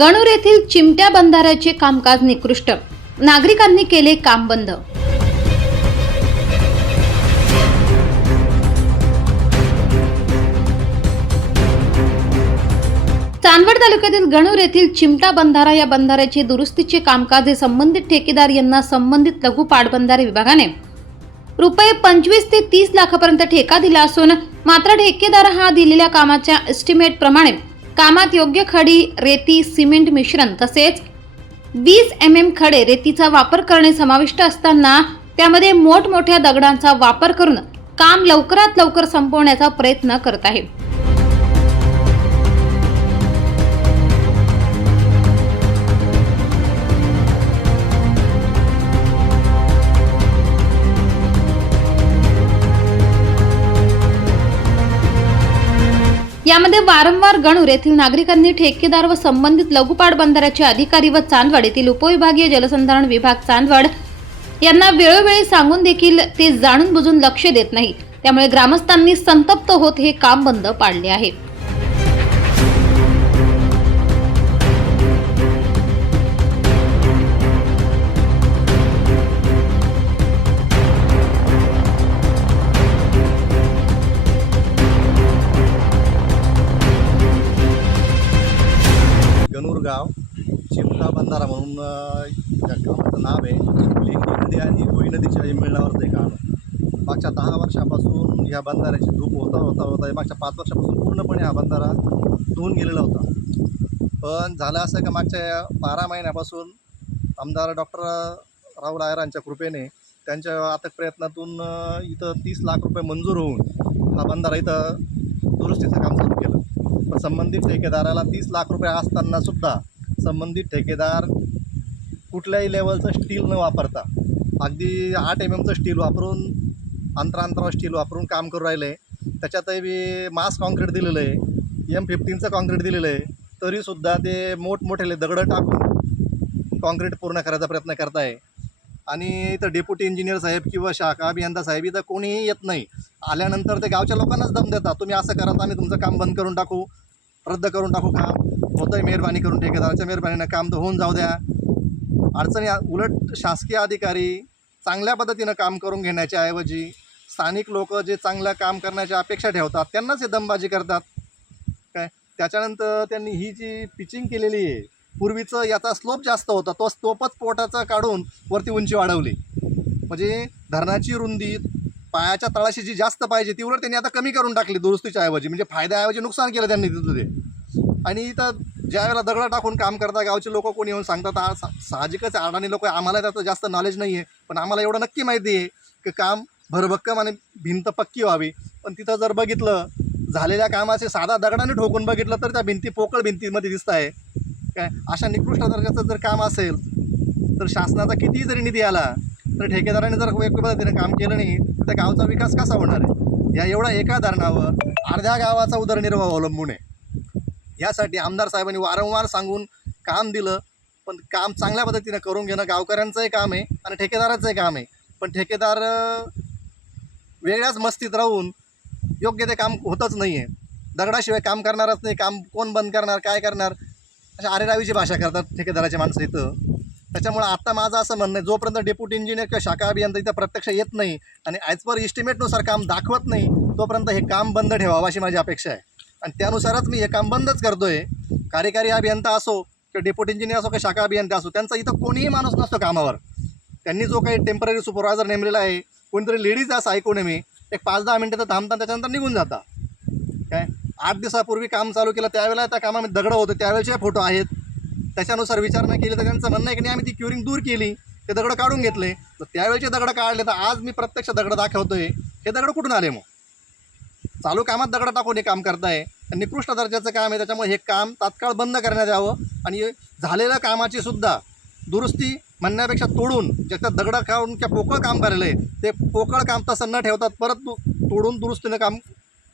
गणूर येथील चिमट्या बंधाऱ्याचे कामकाज निकृष्ट. नागरिकांनी केले काम बंद. चांदवड तालुक्यातील गणूर येथील चिमटा बंधारा या बंधाऱ्याचे दुरुस्तीचे कामकाज हे संबंधित ठेकेदार यांना संबंधित लघु पाटबंधारे विभागाने रुपये पंचवीस ते तीस लाखापर्यंत ठेका दिला असून मात्र ठेकेदार हा दिलेल्या कामाच्या एस्टिमेट प्रमाणे कामात योग्य खडी रेती सिमेंट मिश्रण तसेच वीस एम एम खडे रेतीचा वापर करणे समाविष्ट असताना त्यामध्ये मोठमोठ्या दगडांचा वापर करून काम लवकरात लवकर संपवण्याचा प्रयत्न करत आहे. यामध्ये वारंवार गणूर येथील नागरिकांनी ठेकेदार व संबंधित लघुपाट बंधाऱ्याचे अधिकारी व चांदवड येथील उपविभागीय जलसंधारण विभाग चांदवड यांना वेळोवेळी सांगून देखील ते जाणून बुजून लक्ष देत नाही त्यामुळे ग्रामस्थांनी संतप्त होत हे काम बंद पाडले आहे. त्या गावाचं नाव आहे लेंगी नदी आणि गोई नदीच्या मिळण्यावरचं हे काम मागच्या दहा वर्षापासून ह्या बंधाऱ्याची धूप होता होता होता मागच्या पाच वर्षापासून पूर्णपणे हा बंधारा धुवून गेलेला होता पण झालं असं का मागच्या बारा महिन्यापासून आमदार डॉक्टर राहुल आयरांच्या कृपेने त्यांच्या अथक प्रयत्नातून इथं तीस लाख रुपये मंजूर होऊन हा बंधारा इथं दुरुस्तीचं काम चालू केलं पण संबंधित ठेकेदाराला तीस लाख रुपये असताना सुद्धा संबंधित ठेकेदार कुठल्याही लेवलचं स्टील न वापरता. अगदी आठ एम एमचं स्टील वापरून अंतरांतरावर स्टील वापरून काम करू राहिले. त्याच्यातही मी मास कॉन्क्रीट दिलेलं आहे. एम फिफ्टीनचं कॉन्क्रीट दिलेलं आहे. तरीसुद्धा ते मोठमोठेले दगडं टाकून कॉन्क्रीट पूर्ण करायचा प्रयत्न करताय. आणि इथं डेप्युटी इंजिनियर साहेब किंवा शाखा अभियंता साहेब इथं कोणीही येत नाही. आल्यानंतर ते गावच्या लोकांनाच दम देतात. तुम्ही असं करा आम्ही तुमचं काम बंद करून टाकू. रद्द करून टाकू काम. होतंय मेहरबानी करून ठेकेदाराच्या मेहरबानीनं काम तर होऊन जाऊ द्या. अडचणी उलट शासकीय अधिकारी चांगल्या पद्धतीनं काम करून घेण्याच्या ऐवजी स्थानिक लोक जे चांगलं काम करण्याची अपेक्षा ठेवतात त्यांनाच हे दमबाजी करतात. काय? त्याच्यानंतर त्यांनी ही जी पिचिंग केलेली आहे पूर्वीचं याचा स्लोप जास्त होता तो स्लोपच पोटाचा काढून वरती उंची वाढवली. म्हणजे धरणाची रुंदी पायाच्या तळाशी जी जास्त पाहिजे ती उलट त्यांनी आता कमी करून टाकली दुरुस्तीच्या ऐवजी. म्हणजे फायद्याऐवजी नुकसान केलं त्यांनी तिथं ते. आणि इथं ज्या वेळेला दगडा टाकून काम करता गावचे लोक कोणी येऊन सांगतात "आ, सा- साहजिकच अडाणी लोक आम्हाला त्याचं जास्त नॉलेज नाही आहे पण आम्हाला एवढं नक्की माहिती आहे की काम भरभक्कम आणि भिंत पक्की व्हावी. पण तिथं जर बघितलं झालेल्या कामाचे साधा दगडाने ठोकून बघितलं तर त्या भिंती पोकळ भिंतीमध्ये दिसत आहे. काय? अशा निकृष्ट दर्जाचं जर काम असेल तर शासनाचा कितीही जरी निधी आला तर ठेकेदाराने जर योग्य पद्धतीने काम केलं नाही तर गावचा विकास कसा होणार आहे? या एवढ्या एका धरणावर अर्ध्या गावाचा उदरनिर्वाह अवलंबून आहे. यासाठी आमदार साहेबांनी वारंवार सांगून काम दिलं. पण काम चांगल्या पद्धतीनं करून घेणं गावकऱ्यांचंही काम आहे आणि ठेकेदाराचंही काम आहे. पण ठेकेदार वेगळ्याच मस्तीत राहून योग्य ते काम होतच नाही आहे दगडाशिवाय काम करणारच नाही काम कोण बंद करणार काय करणार? अशा आरेरावीची भाषा करतात ठेकेदाराचे माणसं इथं. त्याच्यामुळं आत्ता माझं असं म्हणणं आहे जोपर्यंत डेप्युटी इंजिनियर किंवा शाखा अभियंता इथं प्रत्यक्ष येत नाही आणि ॲज पर इस्टिमेटनुसार काम दाखवत नाही तोपर्यंत हे काम बंद ठेवावं अशी माझी अपेक्षा आहे. आणि त्यानुसारच मी हे काम बंदच करतो आहे कार्यकारी अभियंता असो किंवा डेप्युटी इंजिनियर असो किंवा शाखा अभियंता असो त्यांचा इथं कोणीही माणूस नसतो कामावर. त्यांनी जो काही टेंपररी सुपरवायझर नेमलेला आहे कोणतरी लेडीज असं ऐकू नये मी एक पाच दहा मिनटं तर थांबता त्याच्यानंतर निघून जाता काय? आठ दिवसापूर्वी काम चालू केलं त्यावेळेला त्या कामामध्ये दगडं होतं त्यावेळेचे फोटो आहेत. त्याच्यानुसार विचार नाही केली तर त्यांचं म्हणणं आहे की नाही आम्ही ती क्युरिंग दूर केली ते दगडं काढून घेतले. तर त्यावेळेचे दगडं काढले तर आज मी प्रत्यक्ष दगडं दाखवतोय. हे दगडं कुठून आले मग? चालू कामात दगडं टाकून हे काम करताय. निकृष्ट दर्जाचं काम आहे त्याच्यामुळे हे काम तात्काळ बंद करण्यात यावं. आणि झालेल्या कामाची सुद्धा दुरुस्ती म्हणण्यापेक्षा तोडून ज्याच्यात दगडं खाऊन किंवा पोकळ काम करायला आहे ते पोकळ काम तसं न ठेवतात परत तोडून दुरुस्तीनं काम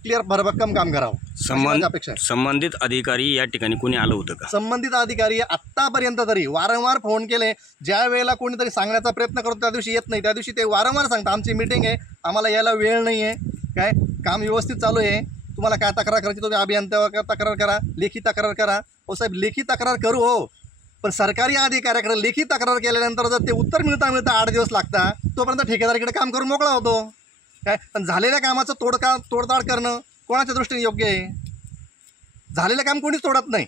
क्लिअर भरभक्कम काम करावं. अशी माझी संबंध अपेक्षा आहे. संबंधित अधिकारी या ठिकाणी कोणी आलं होतं का? संबंधित अधिकारी आत्तापर्यंत तरी वारंवार फोन केले. ज्या वेळेला कोणीतरी सांगण्याचा प्रयत्न करतो त्या दिवशी येत नाही. त्या दिवशी ते वारंवार सांगतात आमची मीटिंग आहे आम्हाला यायला वेळ नाही आहे काय? काम व्यवस्थित चालू आहे. तुम्हाला काय तक्रार करायची तुम्ही अभियंत्यावर तक्रार करा लेखी तक्रार करा. हो साहेब लेखी तक्रार करू हो. पण सरकारी अधिकाऱ्याकडे लेखी तक्रार केल्यानंतर जर ते उत्तर मिळता मिळता आठ दिवस लागतात तोपर्यंत ठेकेदार इकडे काम करून मोकळा होतो. काय? पण झालेल्या कामाचं तोडका तोडताड करणं कोणाच्या दृष्टीने योग्य आहे? झालेलं काम कोणीच तोडत नाही.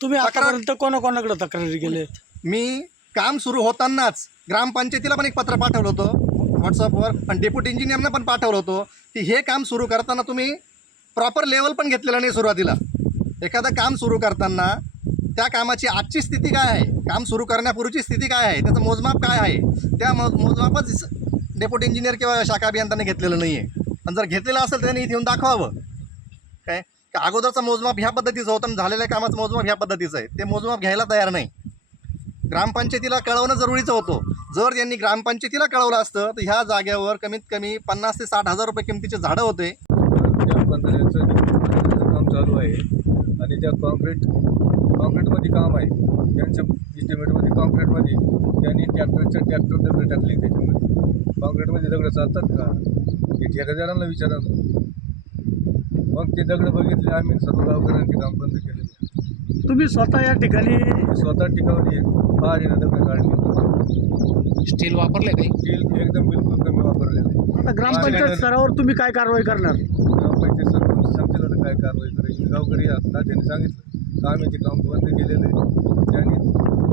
तुम्ही तक्रार- आतापर्यंत कोणाकोणाकडे तक्रारी केले? मी काम सुरू होतानाच ग्रामपंचायतीला पण एक पत्र पाठवलं होतं. व्हॉट्सअपवर आणि डेप्युटी इंजिनियरनं पण पाठवलं होतं की हे काम सुरू करताना तुम्ही प्रॉपर लेवल पण घेतलेलं नाही सुरुवातीला. एखादं काम सुरू करताना त्या कामाची आजची स्थिती काय आहे? काम सुरू करण्यापूर्वीची स्थिती काय आहे? त्याचं मोजमाप काय आहे? त्या मो मोजमापच डेप्युटी इंजिनियर किंवा शाखा अभियंत्याने घेतलेलं नाही आहे आणि जर घेतलेलं असेल तर त्यांनी इथे येऊन दाखवावं. काय? का अगोदरचं मोजमाप ह्या पद्धतीचं होतं आणि झालेल्या कामाचं मोजमाप ह्या पद्धतीचं आहे. ते मोजमाप घ्यायला तयार नाही. ग्रामपंचायतीला कळवणं जरुरीचं होतं. जर त्यांनी ग्रामपंचायतीला कळवलं असतं तर ह्या जागेवर कमीत कमी पन्नास ते साठ हजार रुपये किमतीचे झाडं होते. काम चालू आहे आणि त्या कॉन्क्रीट कॉन्क्रीटमध्ये काम आहे त्यांच्या इस्टिमेटमध्ये कॉन्क्रीटमध्ये त्यांनी ट्रॅक्टरच्या ट्रॅक्टर दगड टाकले त्याच्यामध्ये. कॉन्क्रीटमध्ये दगड चालतात का? हे ठेकेदारांना विचारा मग ते दगड बघितले आम्ही सर्व गावकऱ्यांनी ते काम बंद केले. तुम्ही स्वतः या ठिकाणी स्वतः टिकावली पहाडीनं दगड काढली स्टील वापरले काही? स्टील एकदम बिलकुल कमी वापरलेलं आहे. आता ग्रामपंचायत स्तरावर तुम्ही काय कारवाई करणार? ग्रामपंचायत सरपंच सांगतील आता काय कारवाई करायची गावकरी आता त्यांनी सांगितलं का आम्ही ते काम बंद केलेलं आहे त्यांनी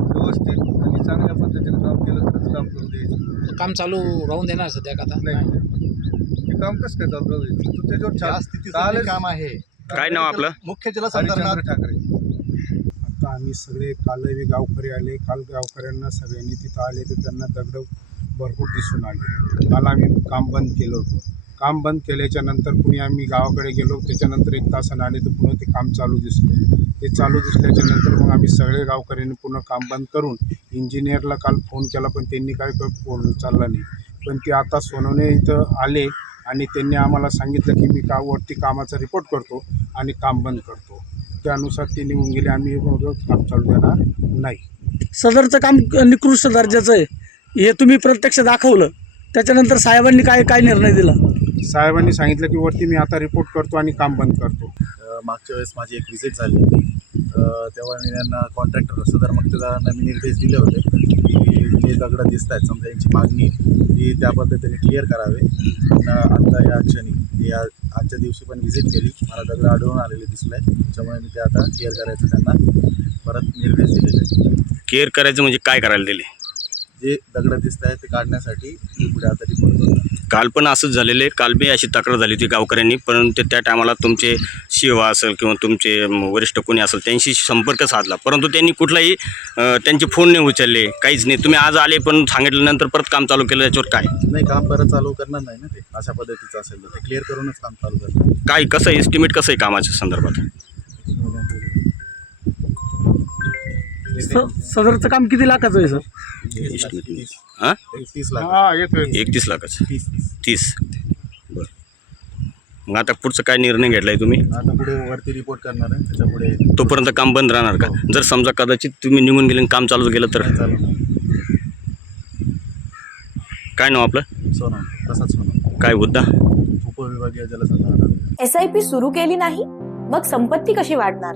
व्यवस्थित आणि चांगल्या पद्धतीने काम केलं तरच काम करू द्यायचं. काम चालू राहून देणार सध्या का आता? नाही. ते काम कसं काय चालू राहू द्यायचं? तू त्याच्यावर कालच काम आहे काय नाव आपलं? मुख्य जलसंधारणात हरिश्चंद्र ठाकरे. आम्ही सगळे कालही गावकरी आले. काल गावकऱ्यांना सगळ्यांनी तिथं आले तर त्यांना दगड भरपूर दिसून आले. काल आम्ही काम बंद केलं होतं. काम बंद केल्याच्यानंतर पुणे आम्ही गावाकडे गेलो त्याच्यानंतर एक तासानं आले तर पुन्हा ते काम चालू दिसलं. ते चालू दिसल्याच्या नंतर मग आम्ही सगळे गावकऱ्यांनी पुन्हा काम बंद करून इंजिनियरला काल फोन केला पण त्यांनी काय क- फोन चालला नाही. पण ते आता सोनवणे इथं आले आणि त्यांनी आम्हाला सांगितलं की मी का वरती कामाचा रिपोर्ट करतो आणि काम बंद करतो. त्यानुसार ते निघून गेले. आम्ही रोज काम चालू देणार नाही. सदरचं काम निकृष्ट दर्जाचं आहे. हे तुम्ही प्रत्यक्ष दाखवलं. त्याच्यानंतर साहेबांनी काय काय निर्णय दिला? साहेबांनी सांगितलं की वरती मी आता रिपोर्ट करतो आणि काम बंद करतो. मागच्या वेळेस माझी एक व्हिजिट झाली होती. तेव्हा मी त्यांना कॉन्ट्रॅक्टर सदर मक्तेदारांना मी निर्देश दिले होते. जे दगडं दिसत आहेत समजा यांची मागणी ही त्या पद्धतीने क्लिअर करावे. आता आत्ता या क्षणी या आजच्या दिवशी पण व्हिजिट केली. मला दगड आढळून आलेले दिसले त्याच्यामुळे मी ते आता क्लिअर करायचं त्यांना परत निर्देश दिलेले क्लिअर केअर करायचं म्हणजे काय करायला दिले? जे दगडं दिसत आहेत ते काढण्यासाठी मी पुढे आता रिपोर्ट करतो. काल पण असंच झालेले काल बी अशी तक्रार झाली होती गावकऱ्यांनी परंतु त्या टायमाला तुमचे शिवा असेल किंवा तुमचे वरिष्ठ कोणी असेल त्यांशी संपर्क साधला. परंतु त्यांनी कुठलाही अ, त्यांचे फोन नाही उचलले काहीच नाही. तुम्ही आज आले पण सांगितल्यानंतर परत काम चालू केलं त्याच्यावर काय? नाही काम परत चालू करणार नाही ना ते. अशा पद्धतीचं असेल तर ते. क्लिअर करूनच काम चालू करणार. काय कसं एस्टिमेट कसं आहे कामाच्या संदर्भात? स- सदरचं काम किती लाखाचं आहे सर? हां? तीस लाख. हा येतोय एकतीस लाखाचं. तीस. बरं. मग आता पुढचं काय निर्णय घेतला आहे तुम्ही? आता पुढे वरती रिपोर्ट करणार आहे त्याच्या पुढे तोपर्यंत काम बंद राहणार का? जर समजा कदाचित तुम्ही निघून गेले आणि काम चालू केलं तर? काय नाव आपलं? सोना तसाच सोना काय मुद्दा? उपविभागीय जलसंधारण एस आय पी सुरू केली नाही मग संपत्ती कशी वाढणार?